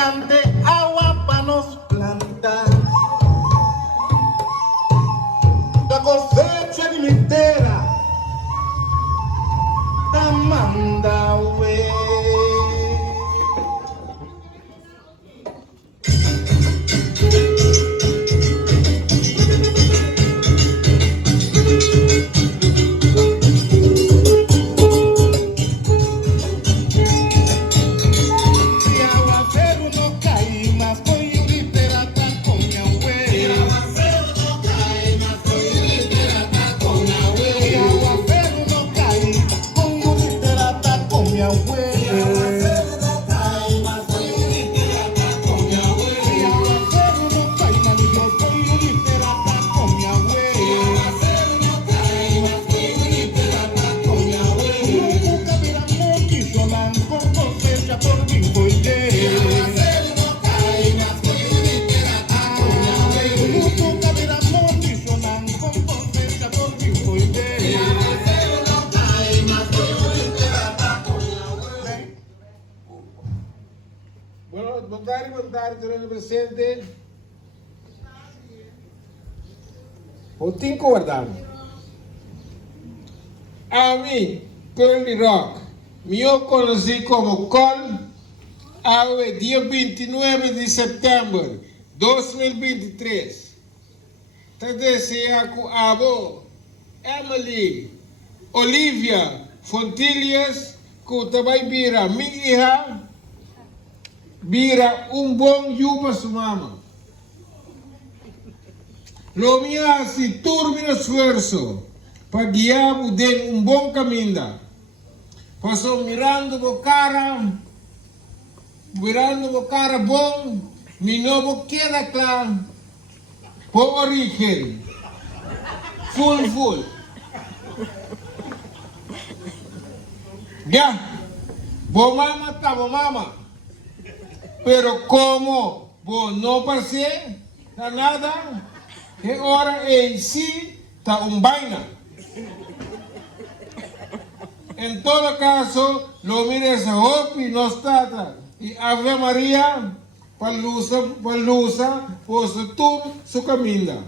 abundante agua para nos plantar. La cosecha limitera, la manda away. Señor presidente. O tenho guardado. A mim, Curly Rock, eu conheci como Col, ao dia 29 de setembro de 2023. Te deseja com a avó Emily Olivia Fontilhas, que também vira minha hija, vira bom yuba su mama. Lo mío hace turbio esfuerzo para guiar en bom caminho. Paso mirando bo cara bom, mi novo queda claro, por origen, full. Ya, bo mama. Pero como vos no pasé nada, que ahora en sí está vaina. En todo caso, lo mires a Hopi, no está. Y Ave María, palusa, por su camino.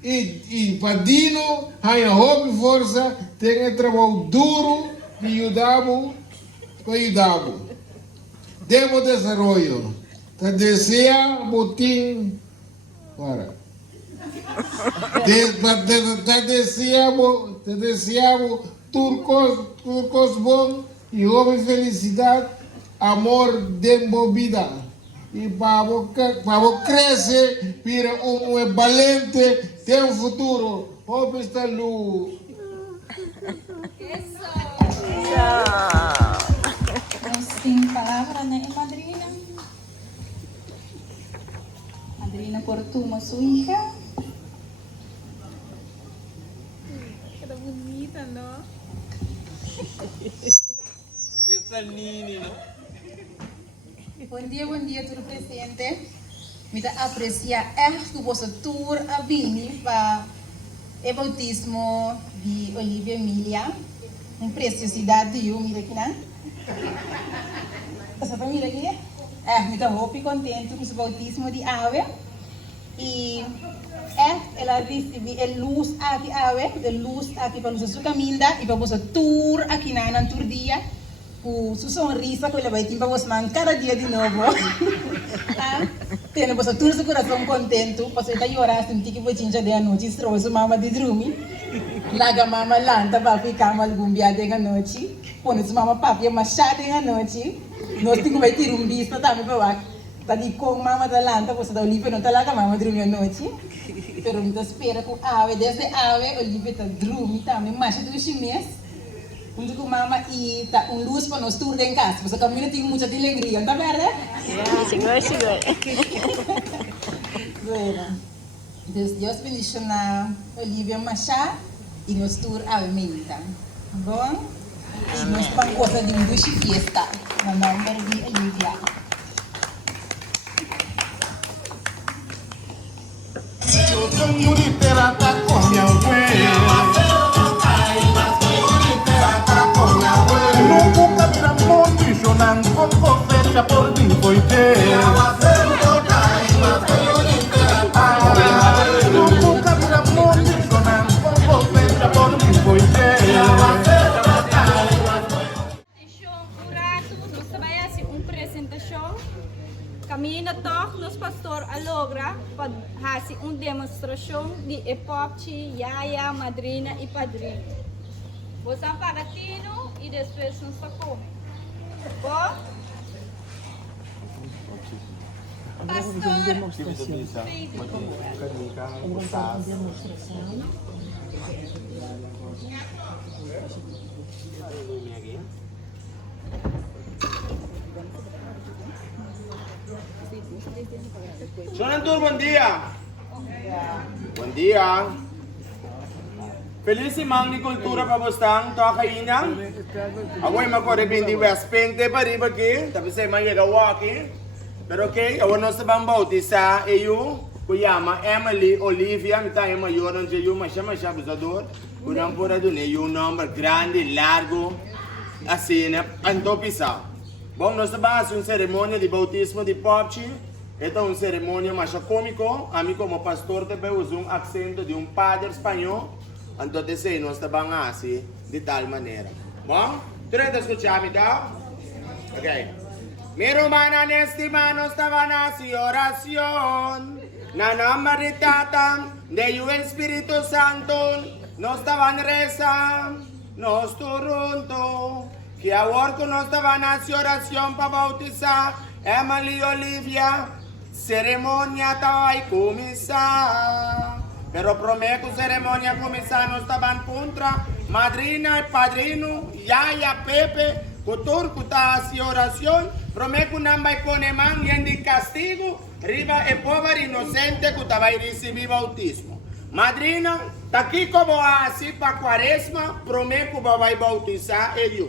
Y Padino, hay a Hopi força, tem trabalho duro de ayudamos. Demo desarrollo. Te desea botín. Para. Te deseamos turcos bom y joven felicidad, amor de vida. Y para vos crece, para un valente, de un futuro. Hope está luz. Eso. Sin palabras, ¿no? Madrina. Madrina Portuma, su hija. Qué bonita, ¿no? Esta Nini, ¿no? Buen día, señor presidente. Mira, aprecia tu vosso tour a Vini para el bautismo de Olivia Emilia. Uma preciosidade de eu, mira aqui, né? Essa família aqui, me estou muito contente com o bautismo de Ave. E ela recebe a luz aqui, Ave, a luz aqui para o seu caminho e para o seu tour aqui na tour dia. Com sua sonrisa, que ela vai ter para você cada dia de novo. Tendo você todo o seu coração contente, você está chorando, sentir que você já deu a noite, trouxe sua mama de dormir. Laga mama lanta papi kamal gumbia de noite, quando sua mama papi machada de noite, nós temos que ter bicho também para lá. Tá de com mama da lanta, você tá Olivia não tá lá com mama dormir à noite, pero não espera com ave, desde ave Olivia tá dormir também, mas do chinês, onde com mama e tá luz para nós tour em casa, você caminha tem muita alegria, tá verdade? Seguro. Bueno, Deus bendiga Olivia Machado e nos tour aumenta, bom? E nós vamos gostar de uma fiesta, na nome de Olivia. Eu sou muriteira, tá com minha abuela. Nunca vira monte, chorando com confete. fecha por mí foi ter. Nunca vi amor diconan, por fecha por mí foi ter. Nos trabalha apresentação. Caminho toque nos pastor alogra para fazer demonstração de epoque, yaya, madrina e padrinho. Você pagatino e depois nos sacou. Bom? Pastor. Jonathan, buen día. Buen día. Feliz Imang ni Kultura pa bostang to kainan. Awoy makoribin di West Pink de pari bagi, tapi saya may gawaki. Pero okay, awan no sa bautisa EU, kuyama Emily Olivia, mita yung mayoron je yung masya abusador. Kunang pura dun yung number grande, largo, asina, antopisa. Bom, nós trabalhamos uma cerimônia de bautismo de Popchi. Esta é uma cerimônia mais cômica. A mim, como pastor, também uso um acento de um padre espanhol. Então, nós trabalhamos assim, de tal maneira. Bom, ¿tú escuchame, tá? Ok. Mi hermana estima no estaba en oración. Nana maritata de el Espíritu Santo. No estaban rezando, no turunto. Que ahora que no estaban en oración para bautizar Emily Olivia. Ceremonia estaba ahí comenzar. Pero prometo ceremonia comenzar no estaban contra. Madrina y padrino, yaya, Pepe, Kutur, Kutasi oración. Prometo no vai poner man y en de castigo. Riba el pobre inocente que estaba a recibir bautismo. Madrina, está aquí como así para cuaresma. Prometo que vai bautizar ellos.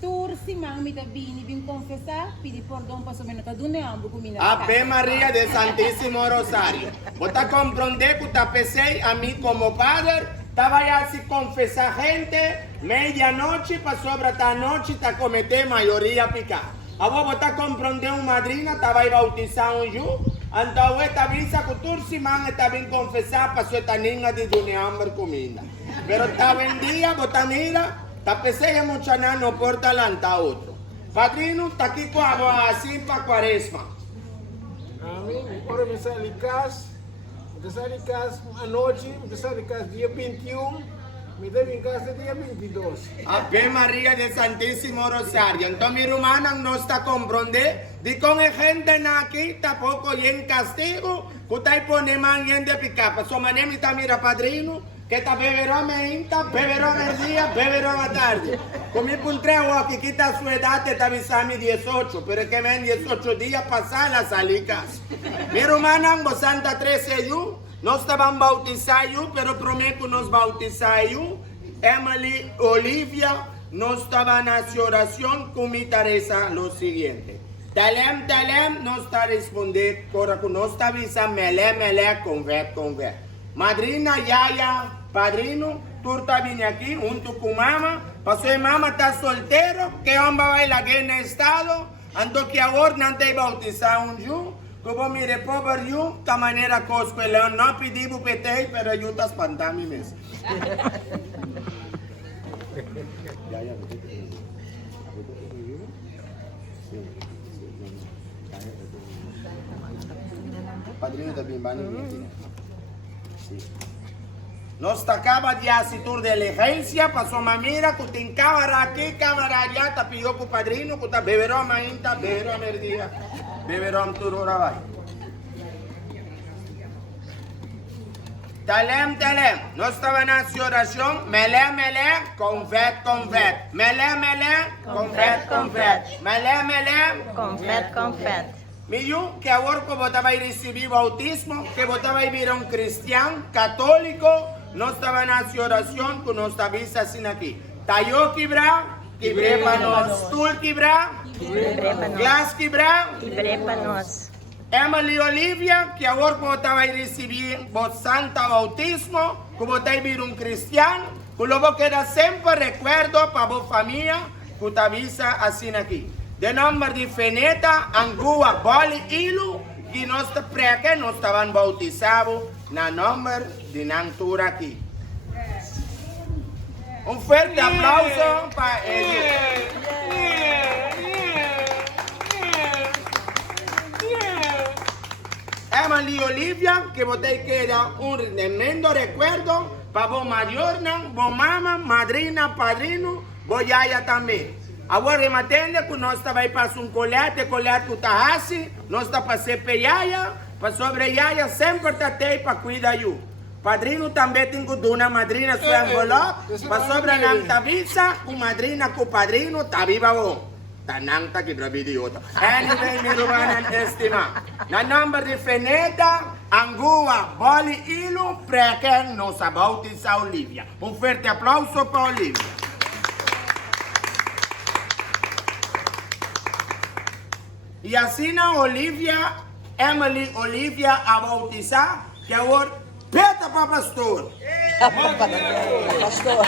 Tursi mang mi tabini bin confessar, pedi perdão para somente tá dune ambo comina. Ave María de Santísimo Rosario. Vota comprender que ta pensei a mí como padre, estaba a se confesar gente, medianoche para sobre esta noche ta cometer mayoría pecado. Agora vota comprender uma madrina, estava a bautizar um ju, então esta visa que Tursi mang está bem confessar para sua taninha de dune ambo comina. Pero ta buen día, vota mira. Tapesei mucha no porta lanta outro. Padrino, tá aqui com a assim para quaresma. Amém. Ora, me sai de casa à noite, me sai de casa dia 21, me deve em casa dia 22. Ave Maria de Santíssimo Rosário. Então, minha irmã não está compreendendo de como a gente aqui tampoco em castigo, que está pone man de picar. Sua maneira está mira padrino. Que está beberón meinta, beberón el día, beberón a tarde. Comí por 3 horas, que quita su edad, está avisando 18, pero es que ven 18 días pasar las salicas. Mi hermana, en Santa 13 yo, no estaban bautizados, pero prometo nos bautizar. Emily Olivia, no estaban en su oración, con mi Teresa lo siguiente. Talem, no está respondiendo, ahora que no está avisando, mele, convert. Madrina, yaya, padrino, tú estás bien aquí, junto con mamá. Pasó y mamá está soltero, que hombre va a ir aquí en el estado. Ando que ahora no te bautizar un yo. Como mire, pobre yo, de manera coscuela, no pedimos pete, pero yo te espantar mi mes. Padrino también va a ir. Nos acaba de asitur de emergencia, pasó mamira, que ten cámara aquí, cámara allá, te pidió con padrino, que te beberón mainta, beberón el día, beberón turura vai. Talem, no estaba en su oración, mele, convert, mele, convert, mele, Confet. Miyu, que ahora que votaba a recibir bautismo, que votaba a vivir un cristiano, católico, no estaba en su oración, que no estaba así aquí. Tayo quibra panos. Tul quibra, glass quibra, panos. Emily Olivia, que ahora que votaba a recibir santa bautismo, que votaba a vivir un cristiano, que luego queda siempre recuerdo para vos familia, que te avisa así aquí. De nombre de Feneta, Angua, Bali, Ilu, que nos preke, nos estaban bautizados, na nombre de Nantura aquí. Un fuerte aplauso para ellos. Emily Olivia, que te queda un tremendo recuerdo para vos mayor, vos mamá, madrina, padrino, vos yaya también. Agora matende que nós está vai para um colete que tá assim, nós está para ser yaya, para sobre yaya sempre tá tem para cuidar eu. Padrino também tem que dar madrina sua envelope, para sobre não tá visa, com madrina com padrino tá viva bom. Tanang ta kibra video to. Anyway, meron estima. Na number de Feneta, Angua, Bali, Ilu, Preken, nos bautiza Olivia. Un fuerte aplauso para Olivia. Y así na Olivia, Emily Olivia a bautizar, que ahora peta para pastor. Pastor.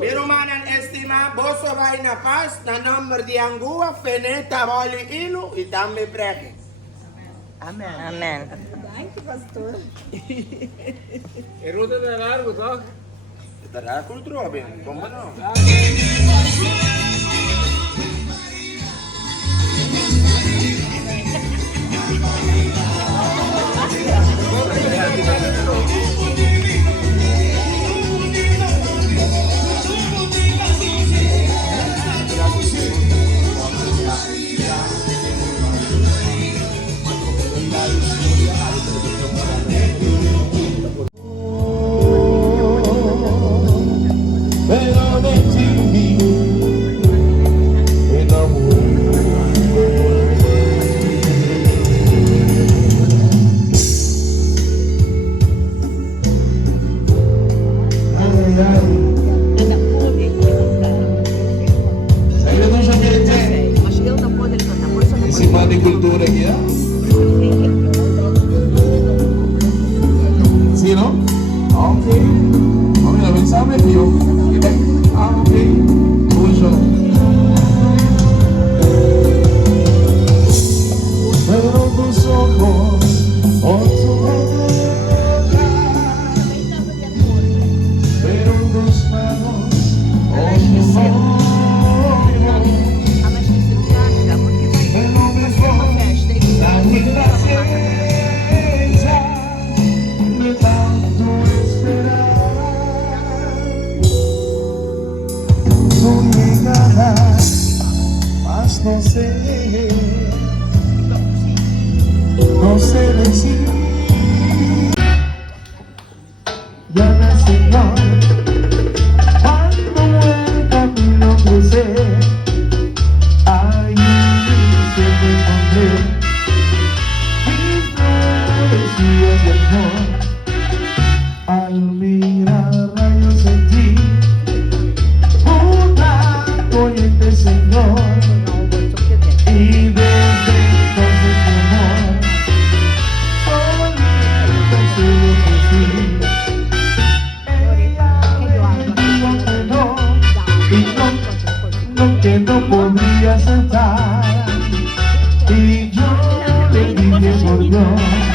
Pero manan estima, vos vai na paz, na nombre de Angua, Feneta, Bali, Ilu, y también Preken. Amen. El ruta de largo, ¿no? Estará cultura, bien, ¿cómo no? Pero de ti Simpan di kultura kia. Sino? Okay. Kami na mensahe niyo. Okay. Puso. Pero tus ojos, tu boca, pero tus manos, tu voz. No sé decir, llama Señor, cuando el camino crucé, ahí se me encontré, mis flores y el amor, al mirar rayos en ti, una corriente Señor. Y desde entonces mi amor, solito se lo decir. Ella me dijo que no, y no, que no podía aceptar. Y yo le dije por Dios.